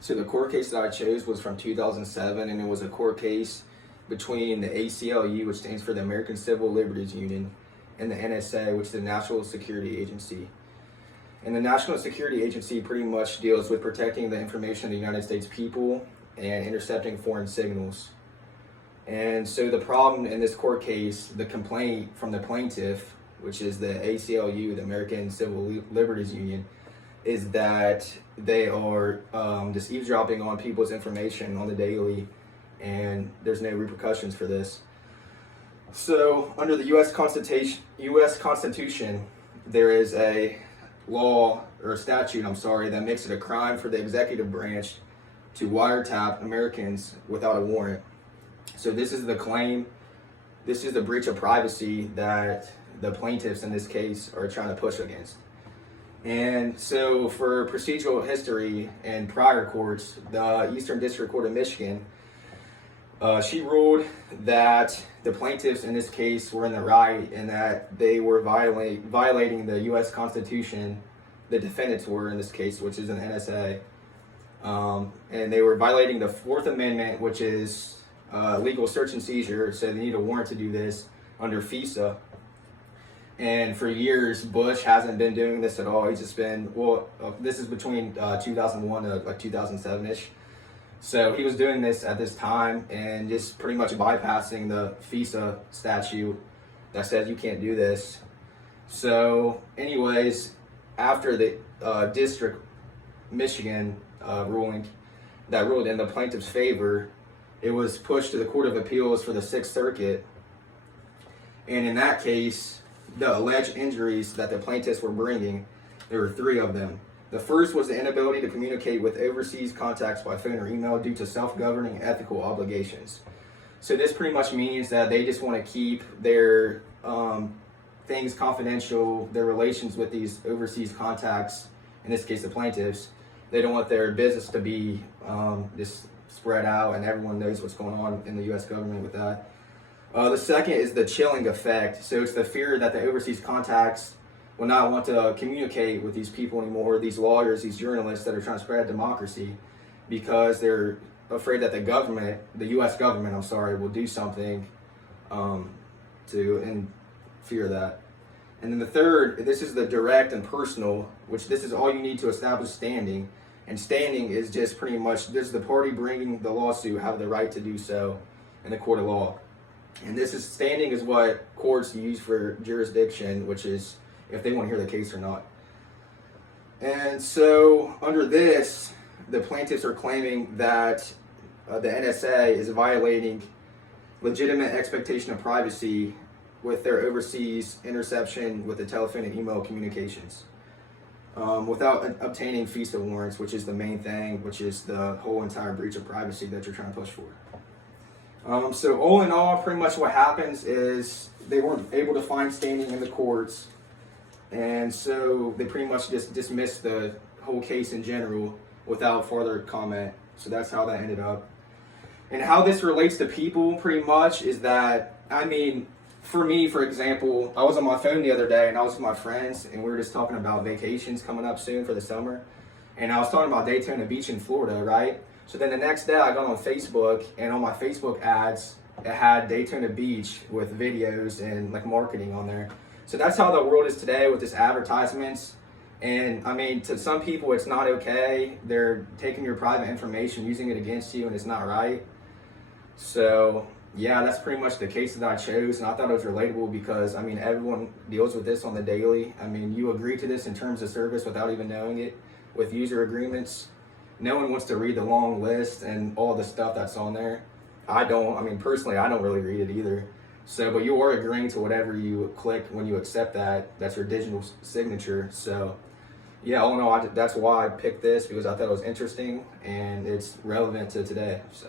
So the court case that I chose was from 2007, and it was a court case between the ACLU, which stands for the American Civil Liberties Union, and the NSA, which is the National Security Agency. And the National Security Agency pretty much deals with protecting the information of the United States people and intercepting foreign signals. And so the problem in this court case, the complaint from the plaintiff, which is the ACLU, the American Civil Liberties Union, is that they are just eavesdropping on people's information on the daily, and there's no repercussions for this. So under the U.S. Constitution, there is a law or a statute, that makes it a crime for the executive branch to wiretap Americans without a warrant. So this is the claim, this is the breach of privacy that the plaintiffs in this case are trying to push against. And so for procedural history and prior courts, the Eastern District Court of Michigan, she ruled that the plaintiffs in this case were in the right and that they were violating the U.S. Constitution. The defendants were in this case, which is an NSA. And they were violating the Fourth Amendment, which is legal search and seizure, so they need a warrant to do this under FISA. And for years, Bush hasn't been doing this at all. He's just been, this is between 2001 to like 2007-ish. So he was doing this at this time and just pretty much bypassing the FISA statute that says you can't do this. So anyways, after the District Michigan ruling that ruled in the plaintiff's favor, it was pushed to the Court of Appeals for the Sixth Circuit. And in that case, the alleged injuries that the plaintiffs were bringing, there were three of them. The first was the inability to communicate with overseas contacts by phone or email due to self-governing ethical obligations. So this pretty much means that they just want to keep their things confidential, their relations with these overseas contacts, in this case the plaintiffs. They don't want their business to be just spread out and everyone knows what's going on in the U.S. government with that. The second is the chilling effect. So it's the fear that the overseas contacts will not want to communicate with these people anymore, these lawyers, these journalists that are trying to spread democracy, because they're afraid that the U.S. government, will do something to fear that. And then the third, this is the direct and personal, which this is all you need to establish standing. And standing is just pretty much, this is the party bringing the lawsuit have the right to do so in the court of law. And standing is what courts use for jurisdiction, which is if they want to hear the case or not. And so under this, the plaintiffs are claiming that the NSA is violating legitimate expectation of privacy with their overseas interception with the telephone and email communications without obtaining FISA warrants, which is the main thing, which is the whole entire breach of privacy that you're trying to push for. So all in all, pretty much what happens is they weren't able to find standing in the courts, and so they pretty much just dismissed the whole case in general without further comment. So that's how that ended up. And how this relates to people pretty much is that, for me, for example, I was on my phone the other day and I was with my friends and we were just talking about vacations coming up soon for the summer. And I was talking about Daytona Beach in Florida, right? So then the next day I got on Facebook, and on my Facebook ads, it had Daytona Beach with videos and like marketing on there. So that's how the world is today with this advertisements. And to some people it's not okay. They're taking your private information, using it against you, and it's not right. So yeah, that's pretty much the case that I chose, and I thought it was relatable because everyone deals with this on the daily. You agree to this in terms of service without even knowing it with user agreements. No one wants to read the long list and all the stuff that's on there. I don't. Personally, I don't really read it either. So, but you are agreeing to whatever you click when you accept that. That's your digital signature. So, yeah, all in all, that's why I picked this, because I thought it was interesting and it's relevant to today. So.